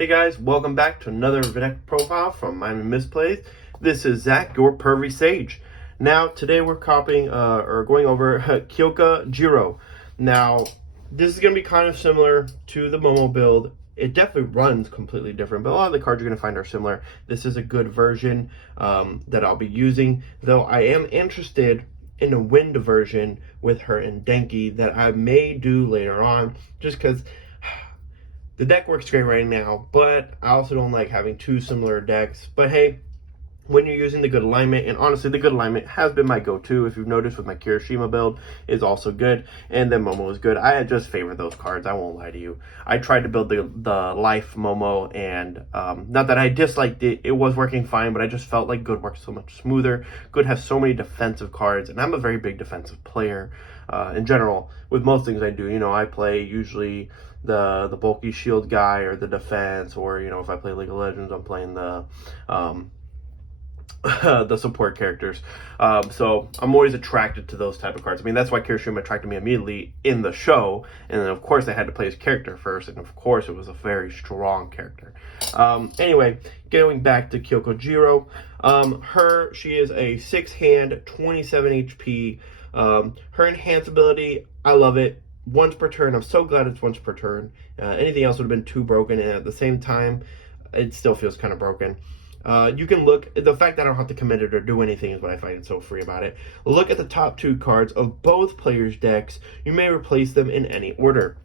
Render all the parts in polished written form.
Hey guys, welcome back to another deck profile from Miami Misplays. This is Zach, your pervy sage. Now, today we're copying or going over Kyoka Jiro. Now, this is going to be kind of similar to the Momo build. It definitely runs completely different, but a lot of the cards you're going to find are similar. This is a good version that I'll be using, though I am interested in a wind version with her and Denki that I may do later on, just because the deck works great right now, but I also don't like having two similar decks. But hey, when you're using the good alignment, and honestly, the good alignment has been my go-to. If you've noticed with my Kirishima build, is also good, and then Momo is good. I just favor those cards. I won't lie to you. I tried to build the Life Momo, and not that I disliked it. It was working fine, but I just felt like good works so much smoother. Good has so many defensive cards, and I'm a very big defensive player in general. With most things I do, you know, I play usually the bulky shield guy or the defense, or you know, if I play League of Legends, I'm playing the the support characters. So I'm always attracted to those type of cards. I mean, that's why Kirishima attracted me immediately in the show, and then of course I had to play his character first, and of course it was a very strong character. Anyway, going back to Kyoka Jiro, she is a 6-hand, 27 HP. Her enhance ability, I love it. Once per turn. I'm so glad it's once per turn. Anything else would have been too broken, and at the same time, it still feels kind of broken. You can look, the fact that I don't have to commit it or do anything is what I find so free about it. Look at the top two cards of both players' decks. You may replace them in any order.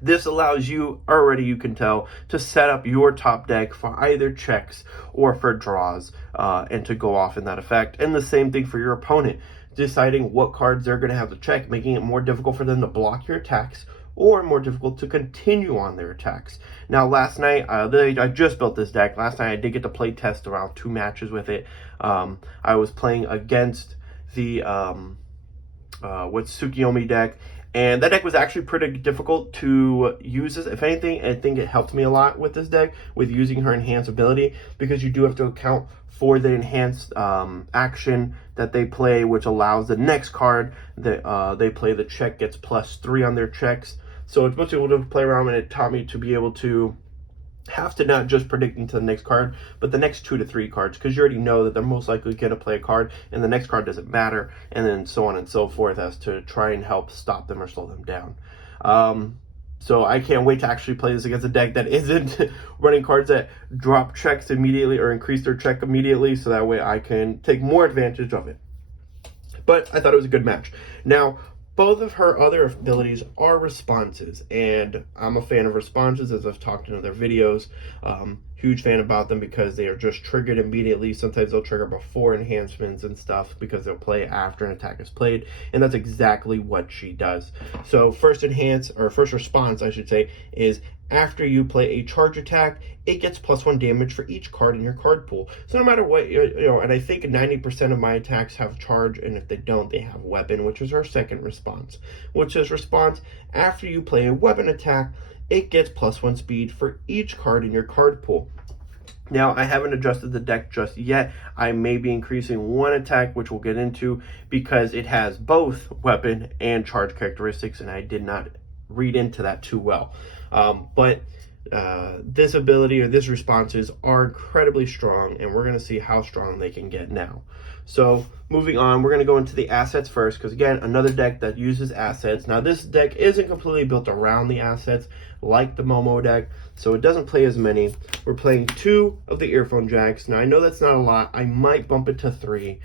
This allows you, already you can tell, to set up your top deck for either checks or for draws, and to go off in that effect. And the same thing for your opponent, deciding what cards they're going to have to check, making it more difficult for them to block your attacks or more difficult to continue on their attacks. Now, last night, I just built this deck. Last night, I did get to play test around 2 matches with it. I was playing against the Tsukiyomi deck, and that deck was actually pretty difficult to use. If anything, I think it helped me a lot with this deck, with using her enhanced ability, because you do have to account for the enhanced action that they play, which allows the next card that they play, the check gets +3 on their checks. So it's much able to play around, and it taught me to be able to have to not just predict into the next card, but the next 2 to 3 cards, because you already know that they're most likely going to play a card, and the next card doesn't matter, and then so on and so forth, as to try and help stop them or slow them down. So I can't wait to actually play this against a deck that isn't running cards that drop checks immediately or increase their check immediately, so that way I can take more advantage of it. But I thought it was a good match. Now, both of her other abilities are responses, and I'm a fan of responses, as I've talked in other videos. Huge fan about them because they are just triggered immediately. Sometimes they'll trigger before enhancements and stuff, because they'll play after an attack is played, and that's exactly what she does. So first response, I should say, is after you play a charge attack, it gets +1 damage for each card in your card pool. So no matter what, you know, and I think 90% of my attacks have charge, and if they don't, they have weapon, which is our second response. Which is response, after you play a weapon attack, it gets +1 speed for each card in your card pool. Now, I haven't adjusted the deck just yet. I may be increasing one attack, which we'll get into, because it has both weapon and charge characteristics, and I did not read into that too well. But this ability, or this responses, are incredibly strong, and we're going to see how strong they can get now. So moving on, we're going to go into the assets first, because again, another deck that uses assets. Now, this deck isn't completely built around the assets like the Momo deck, so it doesn't play as many. We're playing 2 of the Earphone Jacks. Now, I know that's not a lot. I might bump it to 3.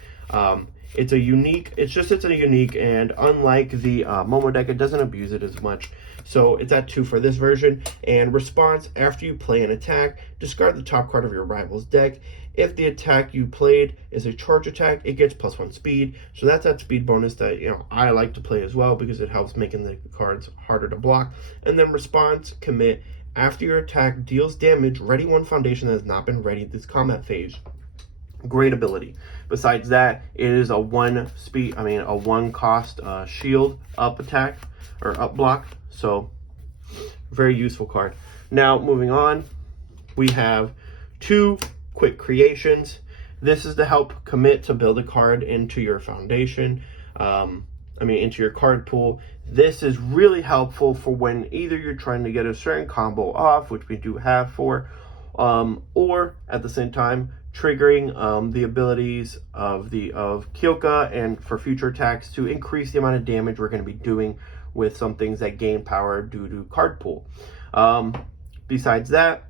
It's a unique, and unlike the Momo deck, it doesn't abuse it as much. So it's at 2 for this version. And response, after you play an attack, discard the top card of your rival's deck. If the attack you played is a charge attack, it gets +1 speed. So that's that speed bonus that, you know, I like to play as well, because it helps making the cards harder to block. And then response, commit, after your attack deals damage, ready 1 foundation that has not been readied this combat phase. Great ability. Besides that, it is a 1 cost shield up attack, or up block. So very useful card. Now, moving on, we have 2 quick creations. This is to help commit to build a card into your foundation. into your card pool. This is really helpful for when either you're trying to get a certain combo off, which we do have for, or at the same time triggering the abilities of Kyoka and for future attacks to increase the amount of damage we're going to be doing with some things that gain power due to card pool. Besides that,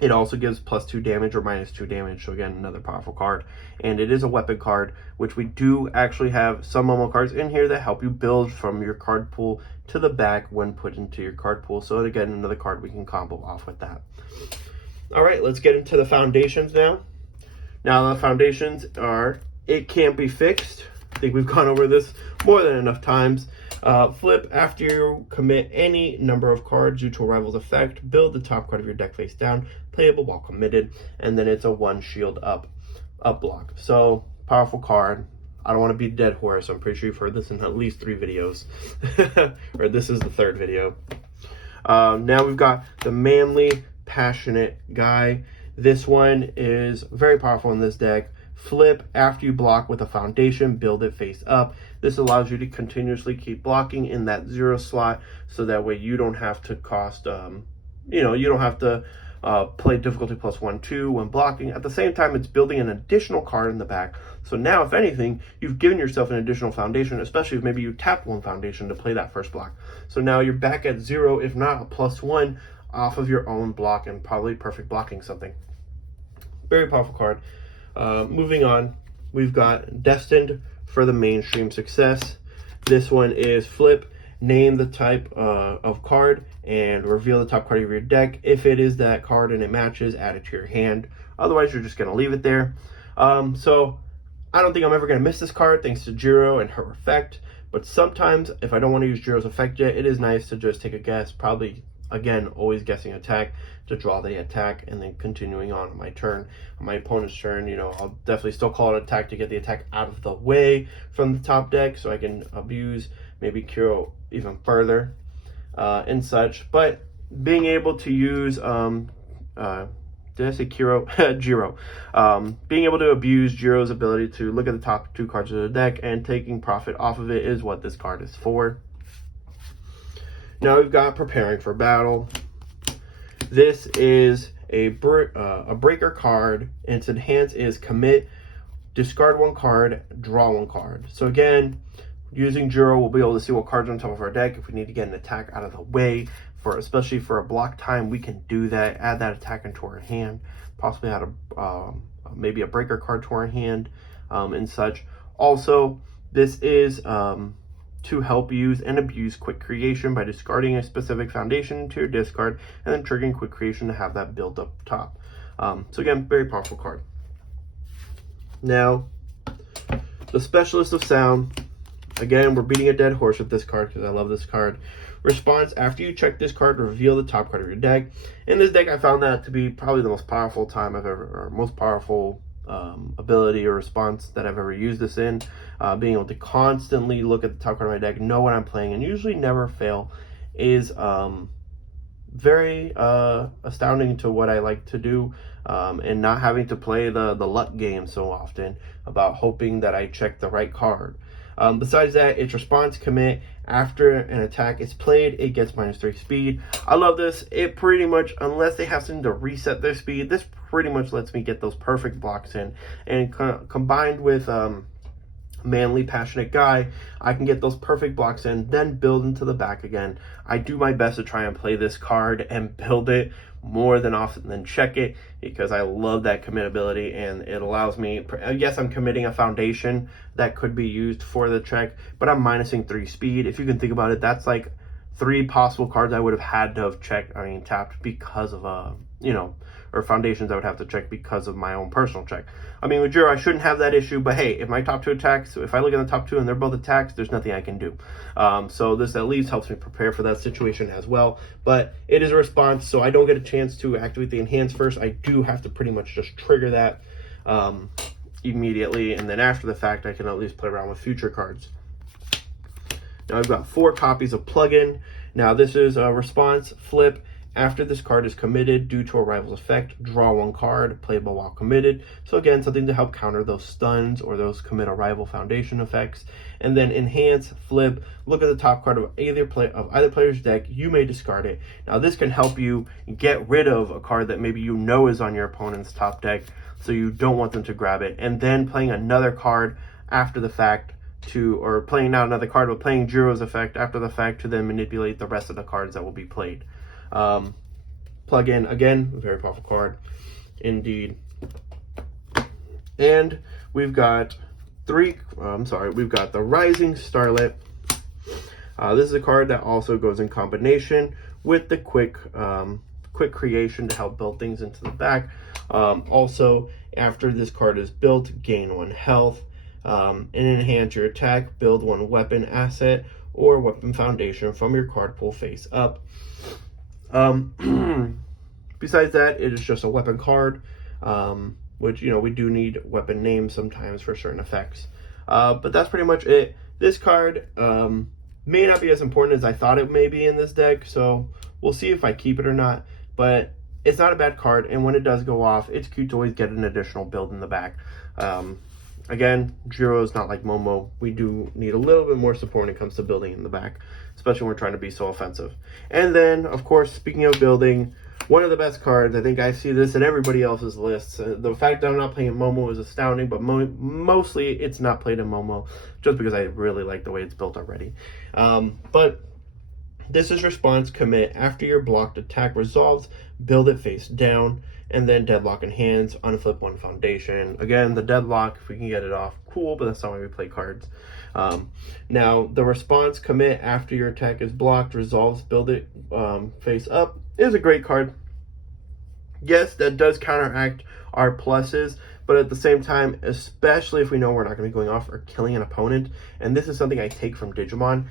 it also gives +2 damage or -2 damage, so again, another powerful card. And it is a weapon card, which we do actually have some Momo cards in here that help you build from your card pool to the back when put into your card pool. So again, another card we can combo off with that. All right, let's get into the foundations now. Now the foundations are, it can't be fixed. I think we've gone over this more than enough times. Flip after you commit any number of cards due to a rival's effect. Build the top card of your deck face down, playable while committed, and then it's a 1 shield up block. So powerful card. I don't want to be a dead horse. I'm pretty sure you've heard this in at least 3 videos, or this is the 3rd video. Now we've got the manly, passionate guy. This one is very powerful in this deck. Flip after you block with a foundation, build it face up. This allows you to continuously keep blocking in that 0 slot, so that way you don't have to cost, you don't have to play difficulty +1/2 when blocking. At the same time, it's building an additional card in the back. So now, if anything, you've given yourself an additional foundation, especially if maybe you tapped 1 foundation to play that first block. So now you're back at 0, if not a +1, off of your own block, and probably perfect blocking something. Very powerful card. Moving on, we've got Destined for the mainstream success. This one is flip, name the type of card, and reveal the top card of your deck. If it is that card and it matches, add it to your hand. Otherwise, you're just going to leave it there. So I don't think I'm ever going to miss this card thanks to Jiro and her effect. But sometimes, if I don't want to use Jiro's effect yet, it is nice to just take a guess, probably, again, always guessing attack to draw the attack, and then continuing on my turn. On my opponent's turn, I'll definitely still call it attack to get the attack out of the way from the top deck, so I can abuse, maybe Kiro even further, and such. But being able to use, did I say Kiro? Jiro. Being able to abuse Jiro's ability to look at the top 2 cards of the deck and taking profit off of it is what this card is for. Now we've got preparing for battle. This is a breaker card, and its enhance is commit, discard 1 card, draw 1 card. So again, using Jiro, we'll be able to see what cards are on top of our deck. If we need to get an attack out of the way, especially for a block time, we can do that. Add that attack into our hand, possibly add maybe a breaker card to our hand, and such. Also, this is to help use and abuse quick creation by discarding a specific foundation to your discard and then triggering quick creation to have that build up top. So again, very powerful card. Now, the Specialist of Sound. Again, we're beating a dead horse with this card because I love this card. Response, after you check this card, reveal the top card of your deck. In this deck, I found that to be probably the most powerful time I've ever, or most powerful ability or response that I've ever used this in. Being able to constantly look at the top card of my deck, know what I'm playing, and usually never fail is very astounding to what I like to do, and not having to play the luck game so often about hoping that I check the right card. Besides that, its response commit after an attack is played, it gets -3 speed. I love this. It pretty much, unless they have something to reset their speed, this pretty much lets me get those perfect blocks in. And combined with manly, passionate guy, I can get those perfect blocks in, then build into the back again. I do my best to try and play this card and build it more than often than check it, because I love that commit ability, and it allows me, yes, I'm committing a foundation that could be used for the check, but I'm minusing 3 speed. If you can think about it, that's like 3 possible cards I would have had to have tapped because of or foundations I would have to check because of my own personal check. I mean, with Jiro, I shouldn't have that issue, but hey, if my top 2 attacks, if I look at the top 2 and they're both attacks, there's nothing I can do. So this at least helps me prepare for that situation as well. But it is a response, so I don't get a chance to activate the enhance first. I do have to pretty much just trigger that immediately, and then after the fact, I can at least play around with future cards. Now I've got 4 copies of plugin. Now this is a response, flip, After this card is committed due to a rival's effect, draw one card, playable while committed. So again, something to help counter those stuns or those commit a rival foundation effects. And then enhance, flip, look at the top card of either player's deck, you may discard it. Now this can help you get rid of a card that maybe you know is on your opponent's top deck, so you don't want them to grab it. And then playing another card after the fact or playing not another card, but playing Jiro's effect after the fact to then manipulate the rest of the cards that will be played. Plug in, again, very powerful card indeed. And we've got we've got the Rising Starlet. This is a card that also goes in combination with the quick creation to help build things into the back. Also, after this card is built, gain 1 health, and enhance your attack, build 1 weapon asset or weapon foundation from your card pool face up. Besides that, it is just a weapon card, which, you know, we do need weapon names sometimes for certain effects. But that's pretty much it. This card may not be as important as I thought it may be in this deck, so we'll see if I keep it or not. But it's not a bad card, and when it does go off, it's cute to always get an additional build in the back. Again, Jiro is not like Momo. We do need a little bit more support when it comes to building in the back, especially when we're trying to be so offensive. And then, of course, speaking of building, one of the best cards, I think I see this in everybody else's lists. The fact that I'm not playing Momo is astounding, but mostly it's not played in Momo just because I really like the way it's built already. But this is response commit. After your blocked attack resolves, build it face down, and then deadlock in hands, unflip 1 foundation. Again, the deadlock, if we can get it off, cool, but that's not why we play cards. Now, the response commit after your attack is blocked, resolves, build it face up is a great card. Yes, that does counteract our pluses, but at the same time, especially if we know we're not going to be going off or killing an opponent, and this is something I take from Digimon,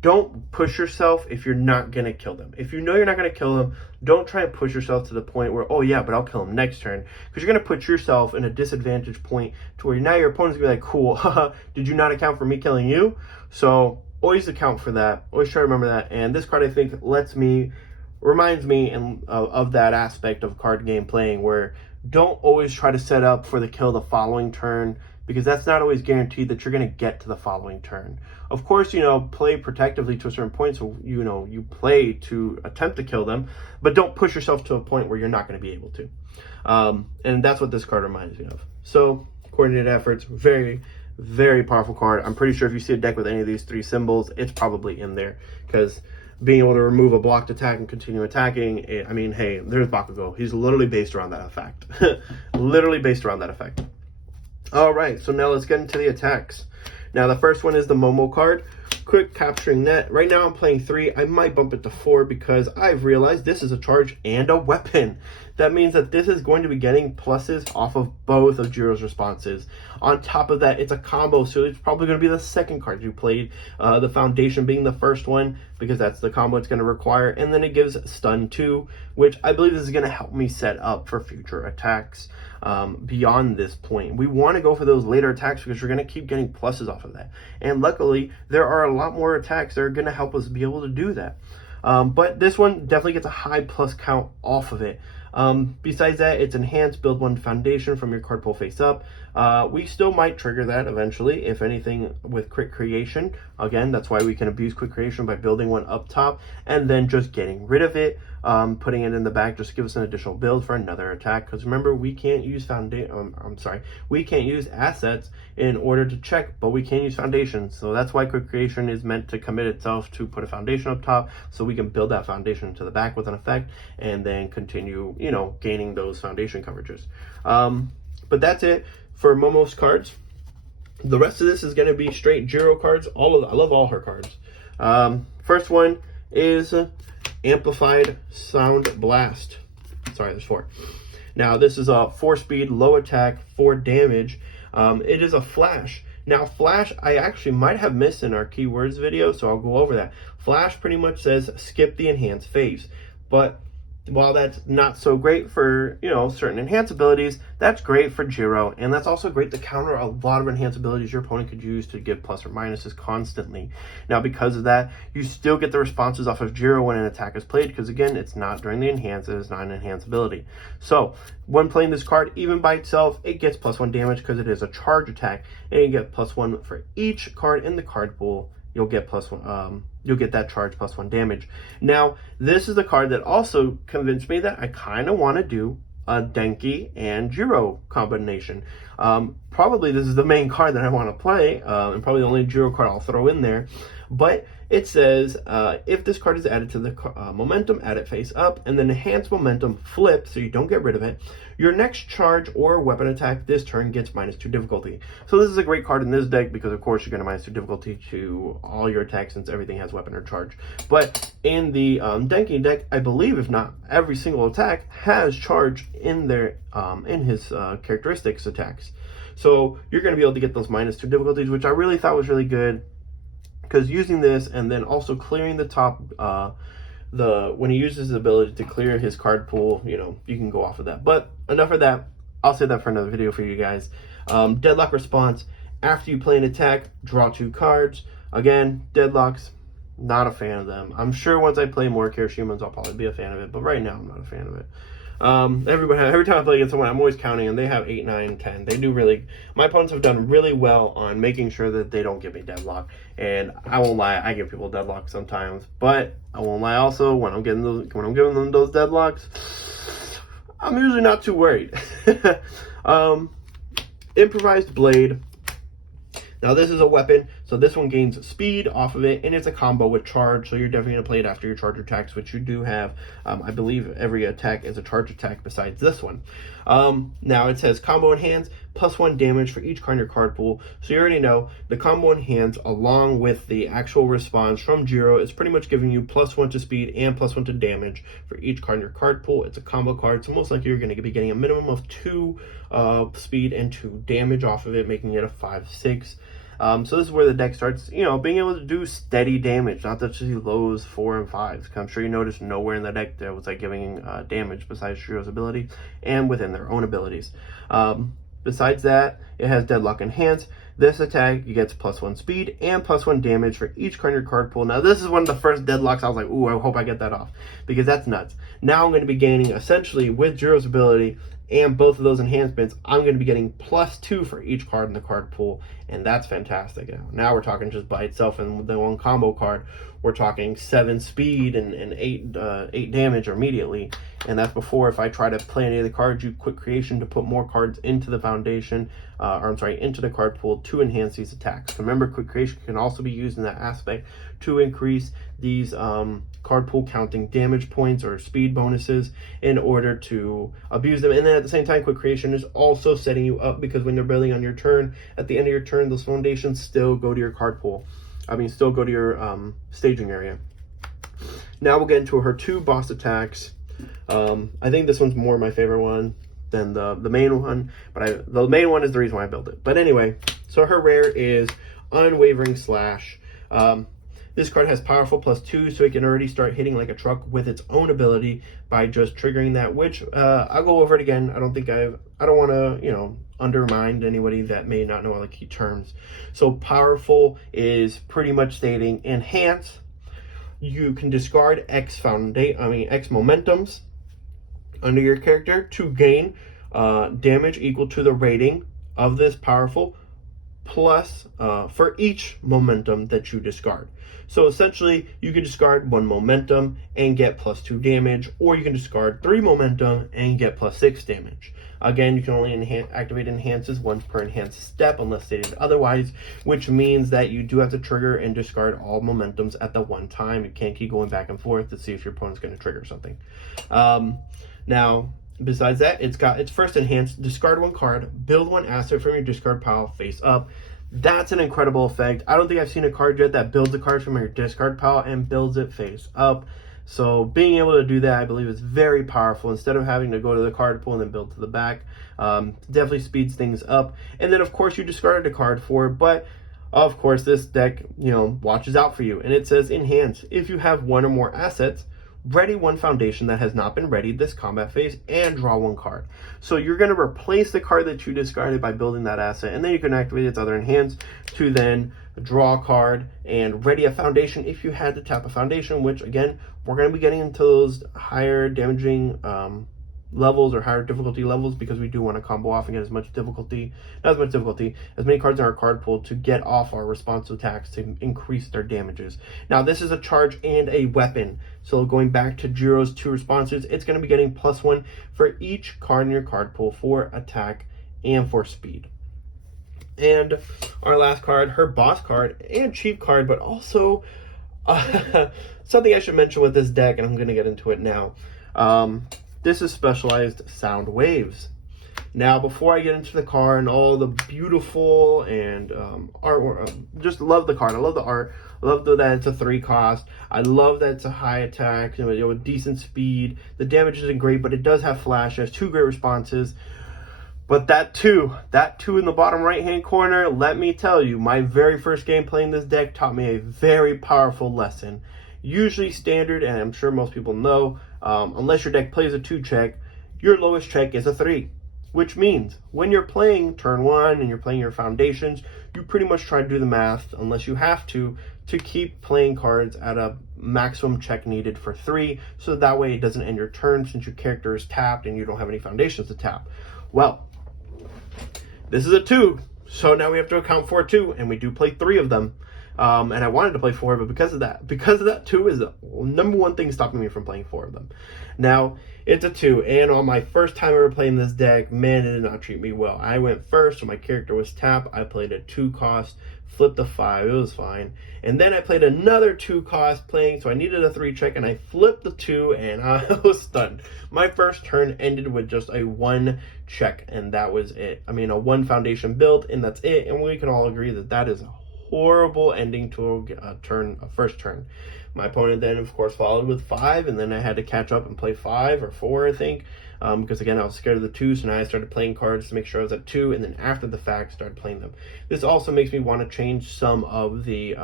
don't push yourself if you're not going to kill them. If you know you're not going to kill them, don't try and push yourself to the point where, oh yeah, but I'll kill him next turn. Because you're going to put yourself in a disadvantage point to where now your opponent's going to be like, cool, haha, did you not account for me killing you? So always account for that. Always try to remember that. And this card, I think, reminds me of that aspect of card game playing, where don't always try to set up for the kill the following turn, because that's not always guaranteed that you're going to get to the following turn. Of course, you know, play protectively to a certain point, so, you know, you play to attempt to kill them, but don't push yourself to a point where you're not going to be able to. And that's what this card reminds me of. So, coordinated efforts, very, very powerful card. I'm pretty sure if you see a deck with any of these 3 symbols, it's probably in there, because being able to remove a blocked attack and continue attacking, I mean, hey, there's Bakugo. He's literally based around that effect. Literally based around that effect. All right, so now let's get into the attacks. Now, the first one is the Momo card. Quick capturing net. Right now I'm playing 3. I might bump it to 4 because I've realized this is a charge and a weapon. That means that this is going to be getting pluses off of both of Jiro's responses. On top of that, it's a combo, so it's probably going to be the second card you played. The foundation being the first one, because that's the combo it's going to require. And then it gives stun 2, which I believe is going to help me set up for future attacks. Beyond this point, we want to go for those later attacks because we're going to keep getting pluses off of that, and luckily there are a lot more attacks that are going to help us be able to do that. But this one definitely gets a high plus count off of it. Besides that, it's enhanced, build 1 foundation from your card pool face up. We still might trigger that eventually, if anything, with quick creation. Again, that's why we can abuse quick creation by building 1 up top and then just getting rid of it, putting it in the back just to give us an additional build for another attack. Because remember, we can't use we can't use assets in order to check, but we can use foundations. So that's why quick creation is meant to commit itself to put a foundation up top, so we can build that foundation to the back with an effect and then continue, you know, gaining those foundation coverages. But that's it for Momo's cards. The rest of this is going to be straight Jiro cards. I love all her cards. First one is Amplified Sound Blast. Sorry, there's 4. Now, this is a 4-speed, low attack, 4 damage. It is a flash. Now, flash, I actually might have missed in our keywords video, so I'll go over that. Flash pretty much says skip the enhanced phase. But while that's not so great for, you know, certain enhance abilities, that's great for Jiro, and that's also great to counter a lot of enhance abilities your opponent could use to give plus or minuses constantly. Now, because of that, you still get the responses off of Jiro when an attack is played, because again, it's not during the enhance, it is not an enhance ability. So, when playing this card, even by itself, it gets +1 damage because it is a charge attack, and you get +1 for each card in the card pool. You'll get +1, you'll get that charge +1 damage. Now, this is the card that also convinced me that I kind of want to do a Denki and Jiro combination. Probably this is the main card that I want to play, and probably the only Jiro card I'll throw in there. But it says, if this card is added to the momentum, add it face up, and then enhance momentum flip, so you don't get rid of it. Your next charge or weapon attack this turn gets -2 difficulty. So this is a great card in this deck because, of course, you're going to -2 difficulty to all your attacks since everything has weapon or charge. But in the Denki deck, I believe, if not every single attack has charge in their in his characteristics attacks. So you're going to be able to get those -2 difficulties, which I really thought was really good. Because using this and then also clearing the top, when he uses his ability to clear his card pool, you know, you can go off of that. But enough of that. I'll save that for another video for you guys. Deadlock response. After you play an attack, draw 2 cards. Again, deadlocks, not a fan of them. I'm sure once I play more Kirishimans, I'll probably be a fan of it. But right now, I'm not a fan of it. Every time I play against someone, I'm always counting, and they have 8, 9, 10. They do really. My opponents have done really well on making sure that they don't give me deadlock. And I won't lie, I give people deadlock sometimes, but I won't lie also when I'm giving them those deadlocks, I'm usually not too worried. Improvised Blade. Now this is a weapon, so this one gains speed off of it, and it's a combo with charge, so you're definitely going to play it after your charge attacks, which you do have. I believe every attack is a charge attack besides this one. Now it says combo enhance, +1 damage for each card in your card pool, so you already know the combo enhance along with the actual response from Jiro is pretty much giving you +1 to speed and +1 to damage for each card in your card pool. It's a combo card, so most likely you're going to be getting a minimum of 2 speed and 2 damage off of it, making it a 5/6. So this is where the deck starts, you know, being able to do steady damage, not just lows 4 and 5s. I'm sure you noticed nowhere in the deck that was like giving damage besides Jiro's ability and within their own abilities. Besides that, it has Deadlock Enhance. This attack, you get +1 speed and +1 damage for each card in your card pool. Now, this is one of the first deadlocks I was like, ooh, I hope I get that off, because that's nuts. Now I'm going to be gaining, essentially, with Jiro's ability and both of those enhancements, I'm going to be getting +2 for each card in the card pool, and that's fantastic. Now we're talking just by itself, and the one combo card, we're talking 7 speed and 8 damage immediately, and that's before if I try to play any of the cards, you quick creation to put more cards into the foundation, into the card pool to enhance these attacks. Remember, quick creation can also be used in that aspect to increase these card pool counting damage points or speed bonuses in order to abuse them. And then at the same time, quick creation is also setting you up, because when you're building on your turn, at the end of your turn, those foundations still go to your card pool. Still go to your staging area. Now we'll get into her 2 boss attacks. I think this one's more my favorite one than the main one, but the main one is the reason why I built it. But anyway, so her rare is Unwavering Slash. This card has powerful +2, so it can already start hitting like a truck with its own ability by just triggering that, which I'll go over it again. I don't want to, undermine anybody that may not know all the key terms. So powerful is pretty much stating enhance. You can discard X momentums under your character to gain damage equal to the rating of this powerful plus for each momentum that you discard. So essentially, you can discard 1 momentum and get +2 damage, or you can discard 3 momentum and get +6 damage. Again, you can only activate enhances once per enhanced step unless stated otherwise, which means that you do have to trigger and discard all momentums at the one time. You can't keep going back and forth to see if your opponent's going to trigger something. Now, besides that, it's got its first enhanced, discard 1 card, build 1 asset from your discard pile face up. That's an incredible effect. I don't think I've seen a card yet that builds a card from your discard pile and builds it face up. So being able to do that, I believe, is very powerful. Instead of having to go to the card pool and then build to the back, definitely speeds things up. And then, of course, you discarded a card for it, but of course, this deck, watches out for you. And it says enhance. If you have 1 or more assets ready one foundation that has not been readied this combat phase, and draw one card. So you're going to replace the card that you discarded by building that asset, and then you can activate its other enhance to then draw a card and ready a foundation if you had to tap a foundation, which again, we're going to be getting into those higher damaging levels or higher difficulty levels, because we do want to combo off and get as many cards in our card pool to get off our responsive attacks to increase their damages. Now this is a charge and a weapon, so going back to Jiro's 2 responses, it's going to be getting +1 for each card in your card pool for attack and for speed. And our last card, her boss card and chief card, but also something I should mention with this deck, and I'm going to get into it now. This is specialized sound waves. Now, before I get into the card and all the beautiful and artwork, just love the card. I love the art. I love that it's a 3 cost. I love that it's a high attack, with decent speed. The damage isn't great, but it does have flash. It has 2 great responses. But that two in the bottom right-hand corner, let me tell you, my very first game playing this deck taught me a very powerful lesson. Usually standard, and I'm sure most people know, unless your deck plays a 2 check, your lowest check is a 3. Which means when you're playing turn 1 and you're playing your foundations, you pretty much try to do the math, unless you have to keep playing cards at a maximum check needed for 3, so that way it doesn't end your turn since your character is tapped and you don't have any foundations to tap. Well, this is a 2, so now we have to account for 2, and we do play 3 of them. And I wanted to play 4, but because of that 2 is the number one thing stopping me from playing 4 of them. Now, it's a 2, and on my first time ever playing this deck, man, it did not treat me well. I went first, so my character was tapped. I played a 2 cost, flipped a 5, it was fine. And then I played another 2 cost playing, so I needed a 3 check, and I flipped the 2, and I was stunned. My first turn ended with just a 1 check, and that was it. I mean, a 1 foundation build, and that's it, and we can all agree that that is a horrible ending to a first turn. My opponent then, of course, followed with 5, and then I had to catch up and play 5 or 4, I think, because again, I was scared of the 2, so now I started playing cards to make sure I was at 2, and then after the fact, started playing them. This also makes me want to change some of the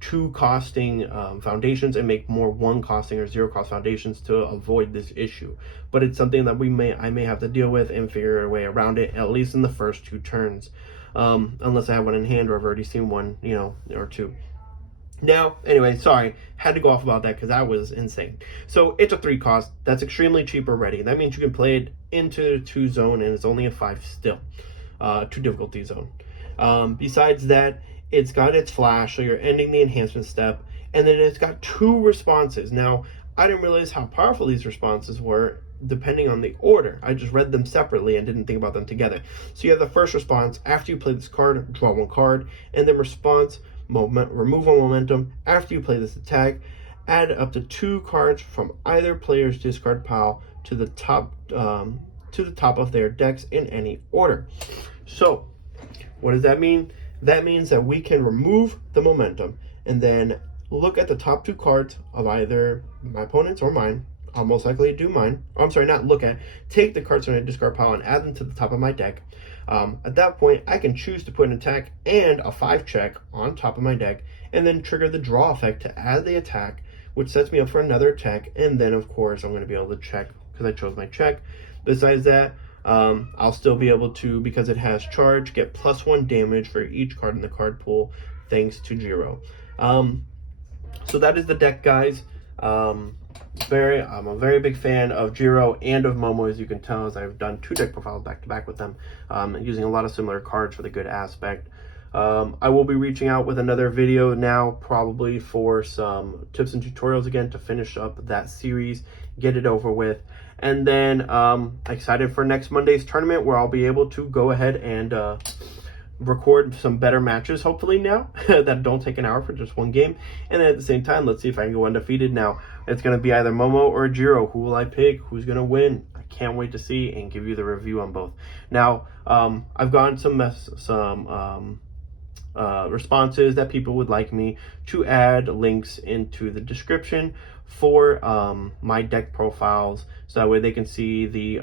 2 costing foundations and make more 1 costing or 0 cost foundations to avoid this issue. But it's something that I may have to deal with and figure a way around it, at least in the first 2 turns. Unless I have one in hand or I've already seen one, or 2. Now, anyway, sorry, had to go off about that because that was insane. So it's a 3 cost. That's extremely cheap already. That means you can play it into 2 zone, and it's only a 5 still, 2 difficulty zone. Besides that, it's got its flash, so you're ending the enhancement step, and then it's got 2 responses. Now, I didn't realize how powerful these responses were depending on the order. I just read them separately and didn't think about them together. So you have the first response: after you play this card, draw 1 card, and then response, remove 1 momentum. After you play this attack, add up to 2 cards from either player's discard pile to the top of their decks in any order. So what does that mean? That means that we can remove the momentum and then look at the top 2 cards of either my opponent's or mine. I'll most likely do mine. Take the cards from my discard pile and add them to the top of my deck. At that point, I can choose to put an attack and a 5 check on top of my deck, and then trigger the draw effect to add the attack, which sets me up for another attack, and then of course I'm going to be able to check because I chose my check. Besides that, I'll still be able to, because it has charge, get +1 damage for each card in the card pool, thanks to Jiro. So that is the deck, guys. I'm a very big fan of Jiro and of Momo, as you can tell, as I've done 2 deck profiles back to back with them, using a lot of similar cards for the good aspect. I will be reaching out with another video now, probably for some tips and tutorials again to finish up that series, get it over with. And then excited for next Monday's tournament, where I'll be able to go ahead and record some better matches, hopefully now, that don't take an hour for just 1 game. And then at the same time, let's see if I can go undefeated now. It's going to be either Momo or Jiro. Who will I pick? Who's going to win? I can't wait to see and give you the review on both. Now, I've gotten some responses that people would like me to add links into the description for my deck profiles, so that way they can see the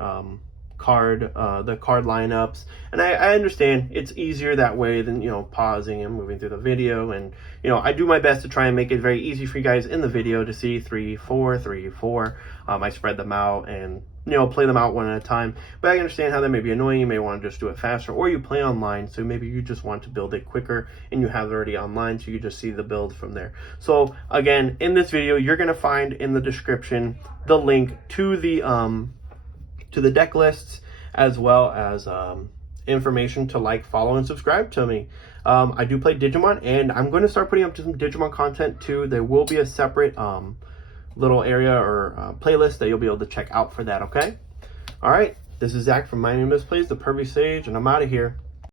the card lineups, and I understand it's easier that way than, you know, pausing and moving through the video. And, you know, I do my best to try and make it very easy for you guys in the video to see 3, 4, 3, 4. I spread them out and, you know, play them out one at a time. But I understand how that may be annoying. You may want to just do it faster, or you play online, so maybe you just want to build it quicker and you have it already online, so you just see the build from there. So again, in this video, you're going to find in the description the link to the deck lists, as well as information to like, follow, and subscribe to me. I do play Digimon, and I'm going to start putting up some Digimon content too. There will be a separate little area or playlist that you'll be able to check out for that, okay? All right, this is Zach from My Name Is Plays, the Pervy Sage, and I'm out of here.